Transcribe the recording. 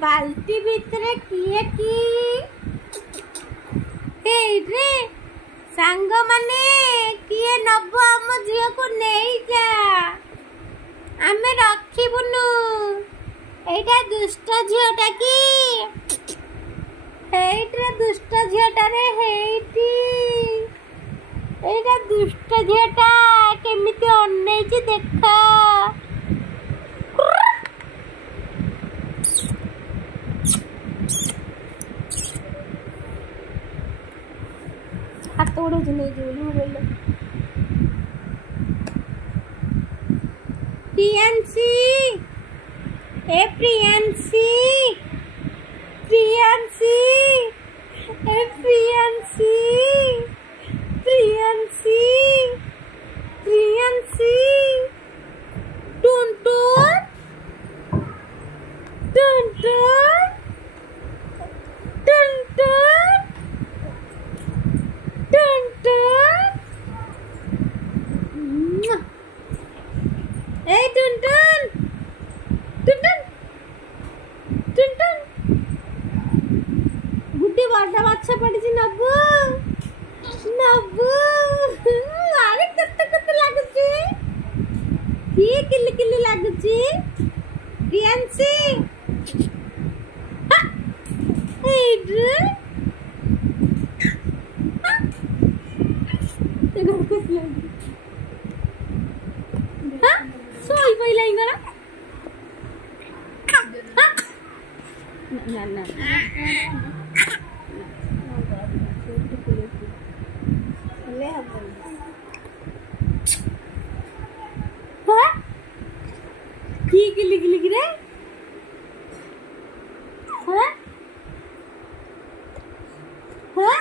बाल्टी भितरे किए की रे सांग माने किए नब आम झील को नहीं जा आमे रखिबुनु एटा दुष्ट झीलटा की हेइट्रे दुष्ट झीलटा रे हेइटी एटा दुष्ट झीलटा केमिति अनेची देखा हाथ उड़े नहीं जो बोलो प्रियांशी ए प्रियांशी प्रियांशी ए प्रियांशी प्रियांशी प्रियांशी टुन टुन टुन टुन टुन टुन टुन टुन ए टुन टुन टुन टुन टुन टुन गुड्डी बड़ा बाछा पड़ी नबू नबू अरे कत कत लागुची किए किल्ली किल्ली लागुची प्रियांशी एड्रे सोई पहिला इंगरा ना ना ले हाँ की गिली गिली गिरे हाँ हाँ